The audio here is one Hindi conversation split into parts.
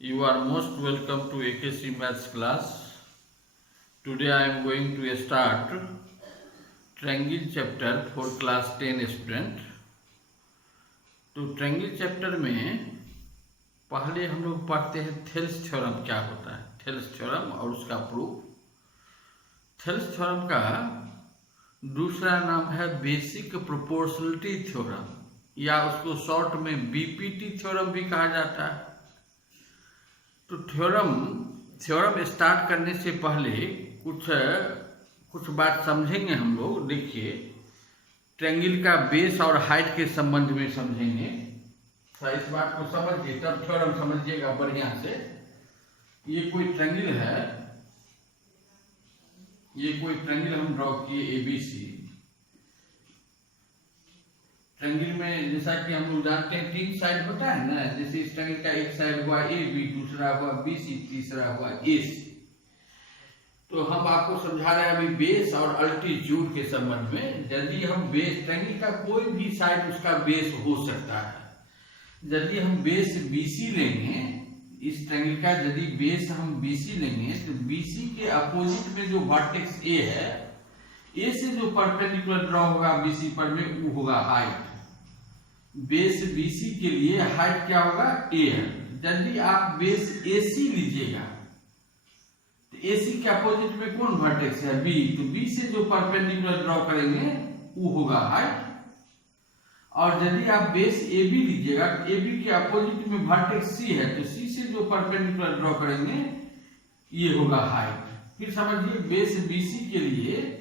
You are most welcome to AKC Maths class. Today I am going to start triangle chapter for class 10 student. तो ट्रायंगल चैप्टर में पहले हम लोग पढ़ते हैं थेल्स थ्योरम क्या होता है, थेल्स थ्योरम और उसका प्रूफ। थेल्स थ्योरम का दूसरा नाम है बेसिक प्रोपोर्शनलिटी थ्योरम, या उसको शॉर्ट में बीपीटी थ्योरम भी कहा जाता है। तो थ्योरम स्टार्ट करने से पहले कुछ बात समझेंगे हम लोग। देखिए, ट्रायंगल का बेस और हाइट के संबंध में समझेंगे। तो इस बात को समझिए, तब थ्योरम समझिएगा बढ़िया से। ये कोई ट्रायंगल है, ये कोई ट्रायंगल हम ड्रॉ किए एबीसी। ट्रायंगल में जैसा कि हम लोग जानते हैं 3 साइड होता है ना। जैसे इस ट्रायंगल का एक साइड हुआ ए बी, दूसरा हुआ बी सी, तीसरा हुआ ए सी। तो हम आपको समझा रहे हैं अभी बेस और अल्टीट्यूड के संबंध में। यदि हम बेस, ट्रायंगल का कोई भी साइड उसका बेस हो सकता है। यदि हम बेस बीसी लेंगे, इस ट्रायंगल का यदि बेस हम बीसी लेंगे, तो बीसी के अपोजिट में जो वर्टेक्स ए है, ए से जो परपेंडिकुलर ड्रॉ होगा बीसी पर में, वो होगा हाइट। बेस बीसी के लिए हाइट क्या होगा, ए है। यदि आप बेस एसी लीजिएगा, तो एसी के अपोजिट में कौन वर्टेक्स है, बी, तो बी से जो परपेंडिकुलर ड्रॉ करेंगे वो होगा हाइट। और यदि आप बेस ए बी लीजिएगा, तो ए बी के अपोजिट में वर्टेक्स सी है, तो सी से जो परपेंडिकुलर ड्रॉ करेंगे ये होगा हाइट। फिर समझिए, बेस बीसी के लिए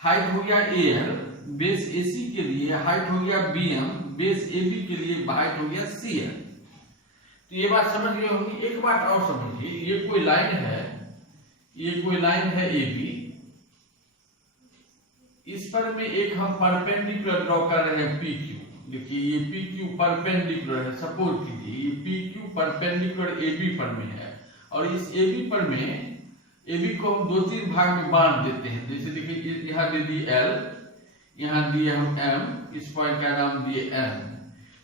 हाइट हो गया ए एल, बेस एसी के लिए हाइट हो गया B M, base A B के लिए हाइट हो गया सी एल। तो ये बात समझ गए होंगी। एक बात और समझिए, ये कोई लाइन है, ये कोई लाइन है ए बी, इस पर में एक हम परपेंडिकुलर ड्रॉ कर रहे हैं पी क्यू। देखिए, ये पी क्यू परपेंडिकुलर है। सपोज कीजिए ये P Q perpendicular A B पर में है, और इस ए बी पर में ए बी को हम 2-3 भाग में बांट देते हैं। जैसे देखिए, यहाँ दे दी एल, यहाँ दिए हम एम, इस पॉइंट का नाम दिए एम।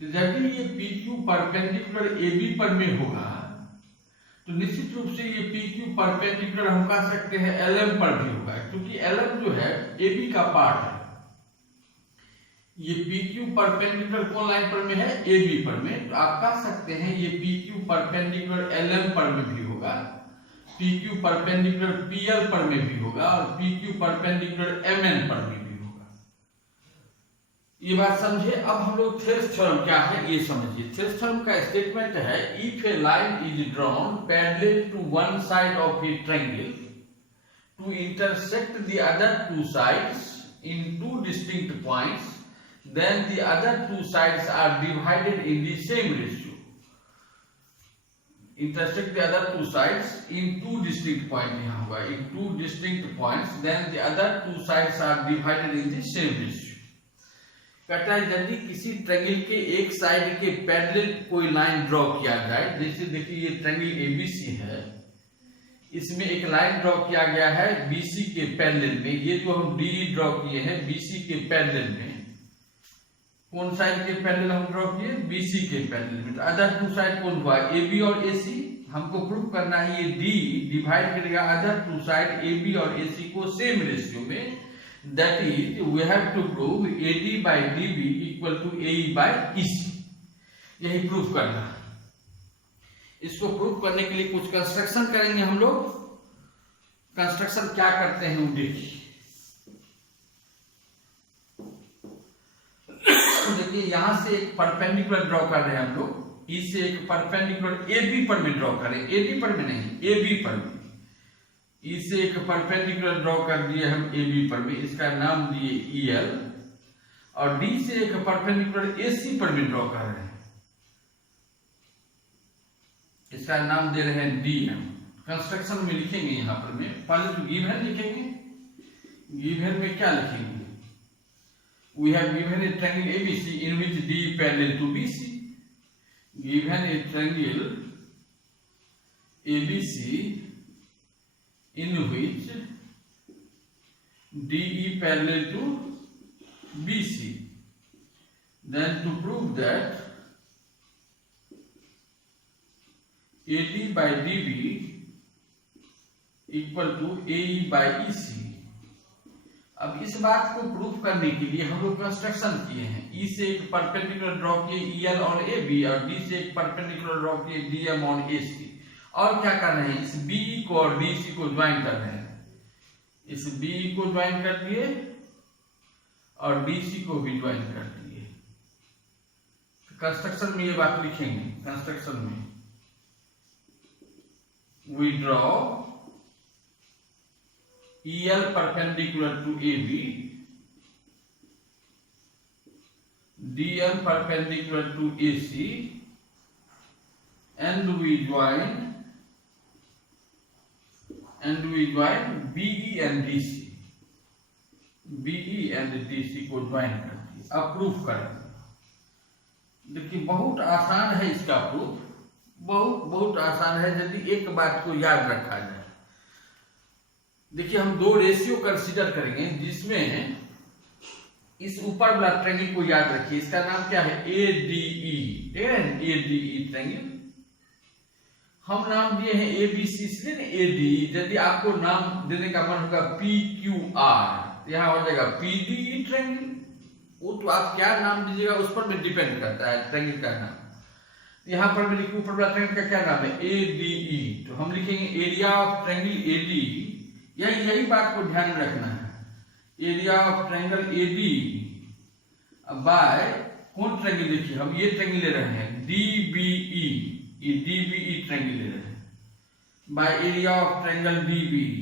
तो जब ये P Q perpendicular A B पर में होगा, तो निश्चित रूप से ये पी क्यू परपेंडिकुलर हम कह सकते हैं एल एम पर भी होगा, क्योंकि एल एम जो है ए बी का पार्ट है। ये पी क्यू परपेंडिकुलर कौन लाइन पर में है, ए बी पर में। तो आप कह सकते हैं ये P Q perpendicular L M पर में भी होगा, P Q perpendicular P L पर में भी होगा, और P Q perpendicular M N पर में भी होगा। ये बात समझे। अब हम लोग थेल्स थ्योरम क्या है ये समझिए। थेल्स थ्योरम का स्टेटमेंट है, if a line is drawn parallel to one side of a triangle to intersect the other two sides in 2 distinct points, then the other 2 sides are divided in the same ratio. Intersect the other 2 sides in 2 distinct points, यहाँ हुआ in 2 distinct points, then the other 2 sides are divided in the same ratio. कहता है यदि किसी ट्रायंगल के एक साइड के पैरेलल कोई लाइन ड्रॉ किया जाए, जैसे देखिए ये ट्रायंगल एबीसी है, इसमें एक लाइन ड्रॉ किया गया है बीसी के पैरेलल में। ये जो हम डी ड्रॉ किए हैं बीसी के पैरेलल में, कौन साइड के पैरेलल हम ड्रॉ किए, बीसी के पैरेलल में। तो अदर 2 साइड कौन हुआ, ए बी और ए सी। हमको प्रूव करना है ये डी डिवाइड करेगा अदर 2 साइड ए बी और ए सी को सेम रेशियो में। That is we have to prove A D by D B equal to A E by E C. यही प्रूव करना है। इसको प्रूव करने के लिए कुछ कंस्ट्रक्शन करेंगे हम लोग। कंस्ट्रक्शन क्या करते हैं वो देखिए। देखिए, यहां से एक परपेंडिकुलर ड्रॉ कर रहे हैं हम लोग, इससे एक परपेंडिकुलर ए बी पर में ड्रॉ करें, ए डी पर में नहीं, ए बी पर में। इससे एक परपेंडिकुलर ड्रॉ कर दिए हम ए बी पर में, इसका नाम दिए ई एल। और डी से एक परपेंडिकुलर ए सी पर में ड्रॉ कर रहे हैं, इसका नाम दे रहे हैं डी एम। कंस्ट्रक्शन में लिखेंगे यहां पर में, पहले तो गिवन लिखेंगे। गिवन में क्या लिखेंगे, we have given a triangle ABC in which D parallel to BC. Given a triangle ABC in which DE parallel to BC, then to prove that AD by DB equal to AE by EC। अब इस बात को प्रूफ करने के लिए हम लोग कंस्ट्रक्शन किए हैं। E से एक परपेंडिकुलर ड्रॉ किए EL और AB, और D से एक परपेंडिकुलर ड्रॉ किए DM और AC। और क्या कर रहे हैं, इस BE को और DC को ज्वाइन कर रहे हैं। इस BE को ज्वाइन कर दिए और DC को भी ज्वाइन कर दिए। कंस्ट्रक्शन में ये बात लिखेंगे। कंस्ट्रक्शन में we draw EL perpendicular to AB, DM perpendicular to AC, and we join BE and DC। BE and DC को ज्वाइन कर दिए। अब प्रूफ करें। देखिए बहुत आसान है इसका प्रूफ, बहुत आसान है यदि एक बात को याद रखा जाए। देखिए हम दो रेशियो कंसीडर करेंगे, जिसमें इस ऊपर वाला ट्रायंगल को याद रखिए। इसका नाम क्या है, ADE। ADE ट्रायंगल हम नाम दिए हैं ABC, इसलिए ना ADE। यदि आपको नाम देने का मन होगा PQR, यहाँ हो जाएगा PDE ट्रायंगल। वो तो आप क्या नाम दीजिएगा उस पर में डिपेंड करता है ट्रायंगल का नाम। यहाँ पर मैं लिखूं ऊपर वाला ट्रायंगल का क्या नाम है, ADE। तो हम लिखेंगे एरिया ऑफ ट्रायंगल ADE। यही बात को ध्यान में रखना है। Area of triangle AD by कौन ट्रायंगल, देखिए हम ये ट्रायंगल ले रहे हैं DBE, ये DBE ट्रायंगल ले रहे हैं by area of triangle DBE।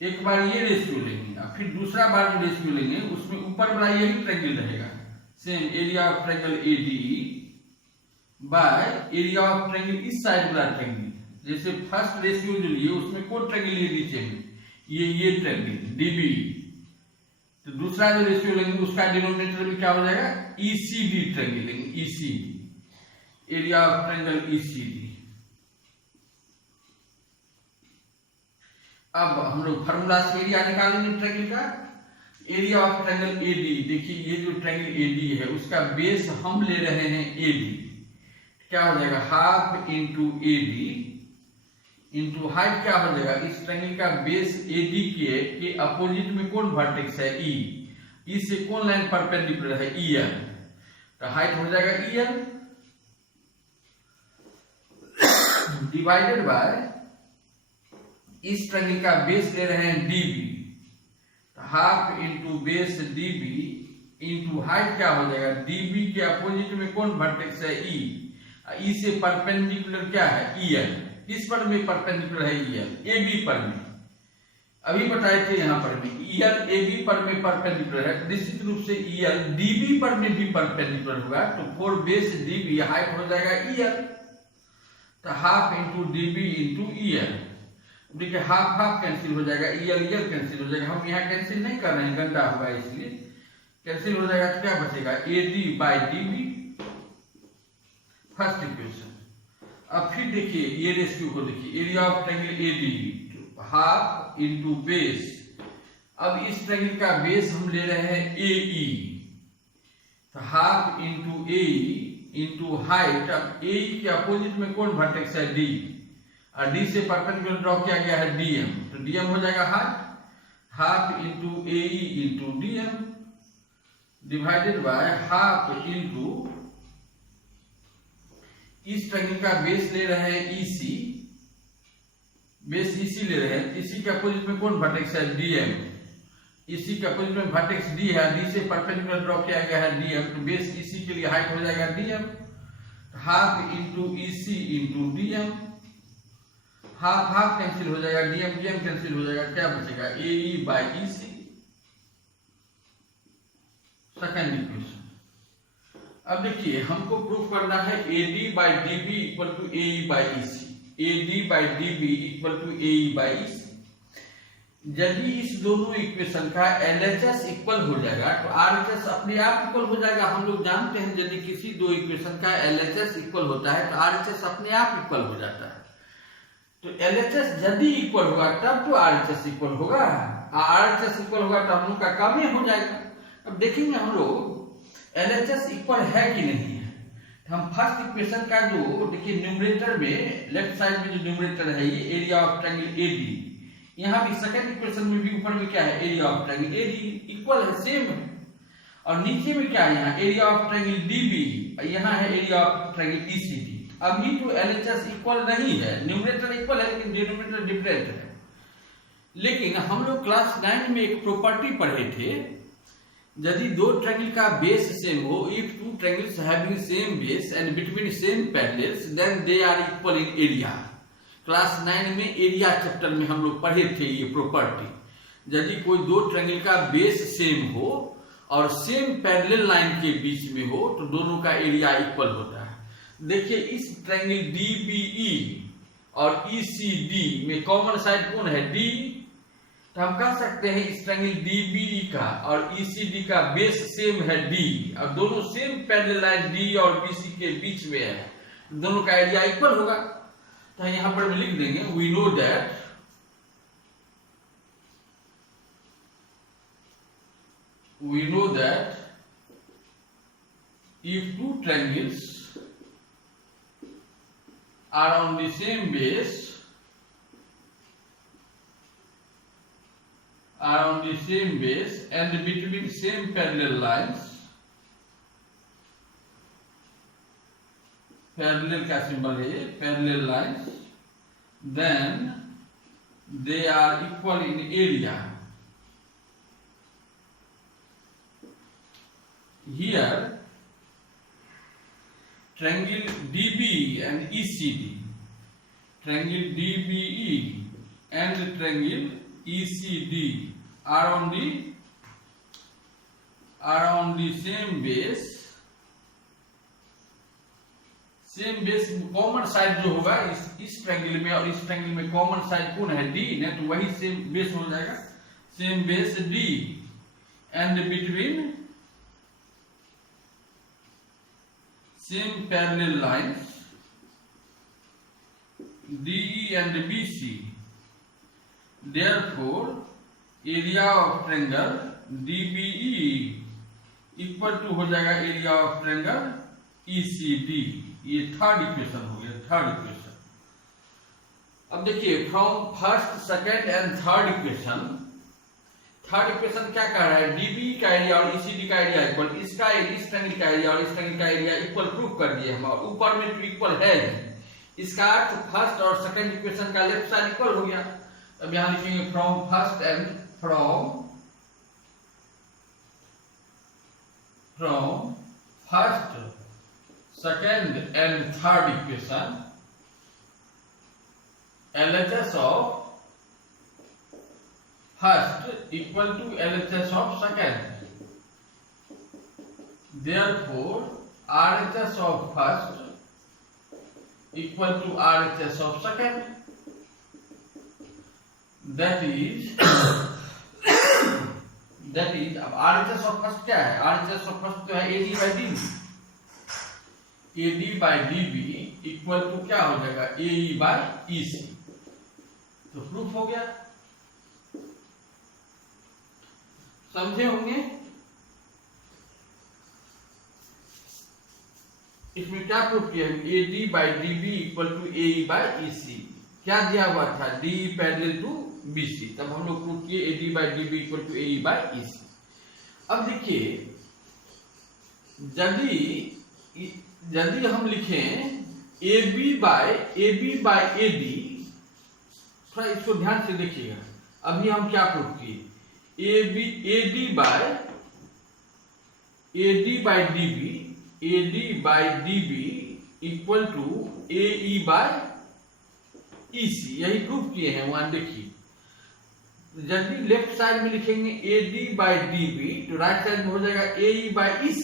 एक बार ये रेशियो लेंगे और फिर दूसरा बार जो रेशियो लेंगे उसमें ऊपर वाला यही ट्रायंगल रहेगा, same area of triangle ADE by area of triangle इस साइड वाला ट्रायंगल। जैसे फर्स्ट रेशियो जो लिए उसमें कौन ट्रायंगल लिए नीचे में, ये ट्रायंगल DBE। तो दूसरा जो रेशियो लेंगे उसका डिनोमिनेटर में क्या हो जाएगा, ECD ट्रायंगल लेंगे, ECD area of triangle ECD। अब हम लोग फार्मूला से एरिया निकालेंगे ट्रायंगल का। एरिया ऑफ ट्रायंगल AD, देखिए ये जो ट्रायंगल AD है उसका बेस हम ले रहे हैं AD। क्या हो जाएगा, half into AD into height क्या हो जाएगा, इस ट्रायंगल का बेस AD के अपोजिट में कौन वर्टेक्स है, E से कौन लाइन परपेंडिकुलर है, EL। तो हाइट हो जाएगा EL डिवाइडेड बाय इस ट्रायंगल का बेस ले रहे हैं DB। तो half into base DB into height क्या हो जाएगा, DB के अपोजिट में कौन वर्टेक्स है, E से परपेंडिकुलर क्या है, EL। किस पर में परपेंडिकुलर है, EL AB पर में। अभी बताए थे यहाँ पर में EL AB पर में परपेंडिकुलर है, निश्चित रूप से EL DB पर में भी परपेंडिकुलर होगा। तो 4 बेस DB हाइट हो जाएगा EL। तो half into DB into EL। देखिए हाफ कैंसिल हो जाएगा, EL कैंसिल हो जाएगा। हम यहाँ कैंसिल नहीं कर रहे हैं, गंदा होगा इसलिए कैंसिल हो जाएगा। तो क्या बचेगा, AD by DB first equation. अब फिर देखिए ये रेशियो को देखिए, area of triangle AD half into base. अब इस ट्रायंगल का बेस हम ले रहे हैं AE। तो half into AE into height. अब AE के अपोजिट में कौन वर्टेक्स है, D, और D से परपेंडिकुलर ड्रॉ किया गया है DM। तो DM हो जाएगा half into AE into DM divided by half into इस ट्रायंगल का बेस ले रहे हैं EC, बेस EC ले रहे हैं। EC के अपोजिट में कौन वर्टेक्स है, DM। EC के अपोजिट में वर्टेक्स D है, D से परपेंडिकुलर ड्रॉ किया गया है DM। तो बेस EC के लिए हाइट हो जाएगा DM। Half into EC into DM। Half cancel हो जाएगा, DM कैंसिल हो जाएगा। क्या बचेगा, AE by EC second equation. अब देखिए हमको प्रूफ करना है AD by DB equal to AE by EC। AD by DB equal to AE by EC। यदि इस दोनों इक्वेशन का LHS इक्वल हो जाएगा तो RHS अपने आप इक्वल हो जाएगा। हम लोग जानते हैं यदि किसी दो इक्वेशन का LHS इक्वल होता है तो RHS अपने आप इक्वल हो जाता है। तो LHS यदि इक्वल होगा तब तो RHS इक्वल होगा, RHS इक्वल होगा तो हम लोग का काम ही हो जाएगा। अब देखेंगे हम लोग LHS इक्वल है कि नहीं है। हम फर्स्ट इक्वेशन का जो देखिए न्यूमरेटर में लेफ्ट साइड में जो न्यूमरेटर है ये एरिया ऑफ ट्रायंगल एडी, यहाँ भी सेकंड इक्वेशन में भी ऊपर में क्या है area of triangle AD equal है, सेम है, और नीचे में क्या है यहाँ एरिया ऑफ ट्रायंगल डीबी, यहाँ है एरिया ऑफ ट्रायंगल ईसीडी। अब ये तो एलएचएस इक्वल नहीं है, न्यूमरेटर इक्वल है लेकिन डिनोमिनेटर डिफरेंट है। लेकिन हम लोग क्लास 9 में एक प्रॉपर्टी पढ़े थे, यदि दो ट्रायंगल का बेस सेम हो, if two triangles having same base and between same parallels then they are equal in area. Class 9 में एरिया चैप्टर में हम लोग पढ़े थे ये प्रॉपर्टी। यदि कोई दो ट्रायंगल का बेस सेम हो और सेम पैरेलल लाइन के बीच में हो तो दोनों का एरिया इक्वल होता है। देखिए इस ट्रायंगल डीबीई और ईसीडी में कॉमन साइड कौन है डी, तो हम कह सकते हैं इस ट्रायंगल डीबीई का और ईसीडी का बेस सेम है डी और दोनों सेम पैरेलल लाइन डी और बीसी के बीच में है, दोनों का एरिया इक्वल होगा। तो यहां पर हम लिख देंगे we know that if two triangles are on the same base and between same parallel lines, parallel का सिंबल है ये parallel lines, then they are equal in area. Here triangle DBE and ECD, triangle DBE and triangle ECD are on the same base common side जो होगा इस ट्रायंगल में और इस ट्रायंगल में कॉमन साइड कौन है डी ने, तो वही सेम बेस हो जाएगा, same base D and between same parallel lines DE and BC, therefore area of triangle DBE equal to हो जाएगा एरिया ऑफ ट्रायंगल ECD। ये थर्ड इक्वेशन हो गया, थर्ड इक्वेशन। अब देखिए from first second and third equation, third equation क्या कह रहा है डीबी का एरिया और ईसीडी का एरिया इक्वल, इसका इस ट्रायंगल का एरिया और इस ट्रायंगल का एरिया इक्वल प्रूफ कर दिए हम, और ऊपर में तो इक्वल है इसका अर्थ फर्स्ट और सेकंड इक्वेशन का लेफ्ट साइड इक्वल हो गया। अब यहां लिखेंगे from first second and third equation LHS of first equal to LHS of second, therefore RHS of first equal to RHS of second, that is अब RHS of first क्या है, RHS of first तो है AD by DB, AD by DB equal to क्या हो जाएगा AE by EC, तो प्रूफ हो गया, समझे होंगे। इसमें क्या प्रूफ किया AD by DB equal to AE by EC, क्या दिया हुआ था DE पैरेलल टू BC, तब हम लोग प्रूफ किए AD by DB equal to AE by EC। अब देखिए यदि हम लिखें AB by AD, थोड़ा इसको ध्यान से देखिएगा, अभी हम क्या प्रूफ किए AD by DB equal to AE by EC, यही प्रूफ किए हैं वहां। देखिए यदि लेफ्ट साइड में लिखेंगे AD by DB तो राइट साइड में हो जाएगा AE by EC,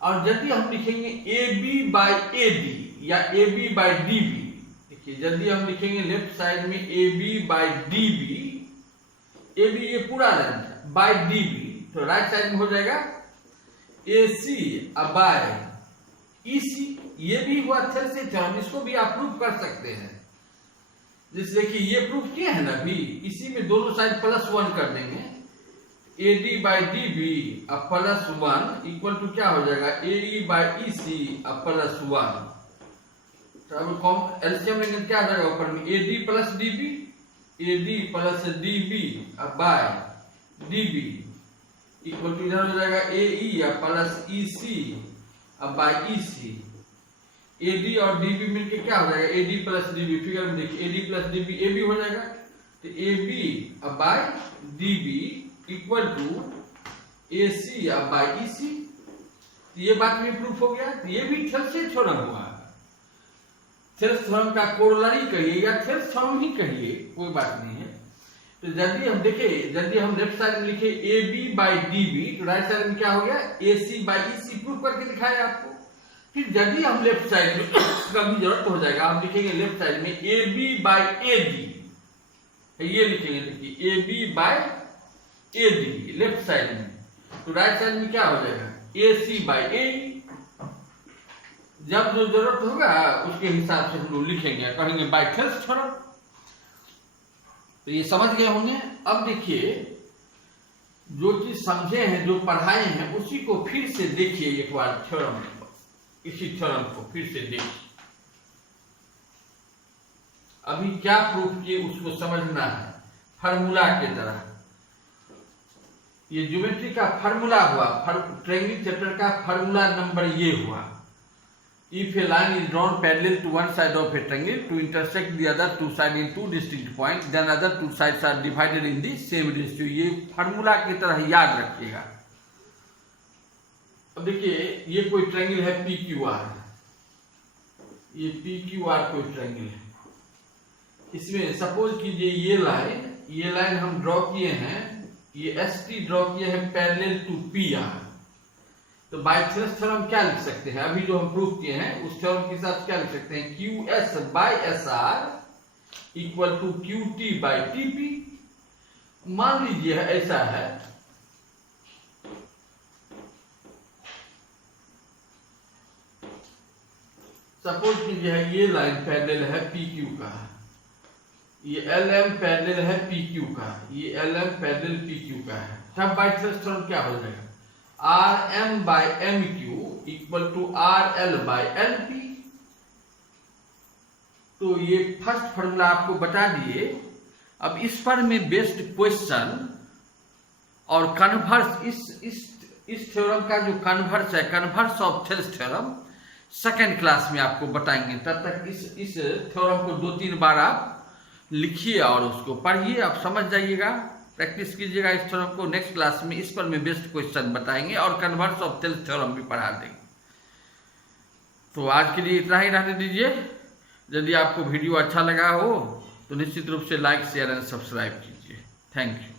और यदि हम लिखेंगे AB by AD या AB by DB, देखिए यदि हम लिखेंगे लेफ्ट साइड में AB by DB, AB ये पूरा लेंथ by DB, तो राइट साइड में हो जाएगा AC by EC, ये भी हुआ थेरेसिस थ्योरम, इसको भी आप प्रूफ कर सकते हैं। जैसे देखिए ये प्रूफ किया है ना, अभी इसी में दोनों साइड +1 कर देंगे AD बाई DB अब प्लस 1 इक्वल टू क्या हो जाएगा AE बाई EC अब प्लस 1। तो अब कॉम एलसीएम लेंगे क्या आ जाएगा ऊपर में AD plus DB, AD plus DB अब बाय DB इक्वल टू इधर हो जाएगा AE अब प्लस EC अब बाय EC। AD और DB मिलके क्या हो जाएगा AD प्लस DB, फिगर में देखिए AD प्लस DB AB हो जाएगा, तो AB अब by DB equal to AC अब बाय EC। ये बात भी प्रूफ हो गया। ये भी थेल्स थ्योरम हुआ। थेल्स थ्योरम का कोरोलरी कहिए या थेल्स थ्योरम ही कहिए, कोई बात नहीं है। तो यदि हम देखें, यदि हम लेफ्ट साइड में लिखे AB बाई DB तो राइट साइड में क्या हो गया AC बाई EC प्रूफ करके दिखाया आपको। फिर यदि हम लेफ्ट साइड में कभी जरूरत हो जाएगा हम लिखेंगे लेफ्ट साइड में AB बाई AD, ये लिखेंगे देखिए AB by AD left side में, तो राइट साइड में क्या हो जाएगा AC बाई AE। जब जो जरूरत होगा उसके हिसाब से हम लोग लिखेंगे, कहेंगे बाई थेल्स थ्योरम। तो ये समझ गए होंगे। अब देखिए जो चीज समझे हैं, जो पढ़ाए हैं, उसी को फिर से देखिए एक बार थ्योरम, इसी थ्योरम को फिर से देखिए। अभी क्या प्रूफ किए उसको समझना है फार्मूला के तरह। ये ज्योमेट्री का फार्मूला हुआ, ट्रायंगल चैप्टर का फार्मूला नंबर ये हुआ। If a line is drawn parallel to one side of a triangle to intersect the other two sides in two distinct points, then other two sides are divided in the same ratio। ये फार्मूला की तरह याद रखिएगा। अब देखिए ये कोई ट्रायंगल है PQR, ये PQR कोई ट्रायंगल है। इसमें सपोज कीजिए ये लाइन हम ड्रॉ किए हैं, ये ST ड्रॉ किए हैं पैरेलल टू PR। तो बाय थेल्स थ्योरम क्या लिख सकते हैं, अभी जो हम प्रूफ किए हैं उस थ्योरम के साथ क्या लिख सकते हैं QS by SR equal to QT by TP। मान लीजिए ऐसा है, सपोज कीजिए ये लाइन पैरेलल है PQ का, ये LM पैरेलल है PQ का, ये LM पैरेलल PQ का है। तब बाय थेल्स थ्योरम क्या हो जाएगा RM by MQ equal to RL by LP। तो ये फर्स्ट फॉर्मूला आपको बता दिए। अब इस पर में बेस्ड क्वेश्चन और कन्वर्स, इस थ्योरम का जो कन्वर्स है, converse of Thales theorem second class में आपको बताएंगे। तब तक इस थ्योरम को 2-3 बार आप लिखिए और उसको पढ़िए, आप समझ जाइएगा, प्रैक्टिस कीजिएगा इस थ्योरम को। नेक्स्ट क्लास में इस पर में बेस्ट क्वेश्चन बताएंगे और कन्वर्स ऑफ थेल्स थ्योरम भी पढ़ा देंगे। तो आज के लिए इतना ही रहने दीजिए। यदि आपको वीडियो अच्छा लगा हो तो निश्चित रूप से लाइक, शेयर एंड सब्सक्राइब कीजिए। Thank you.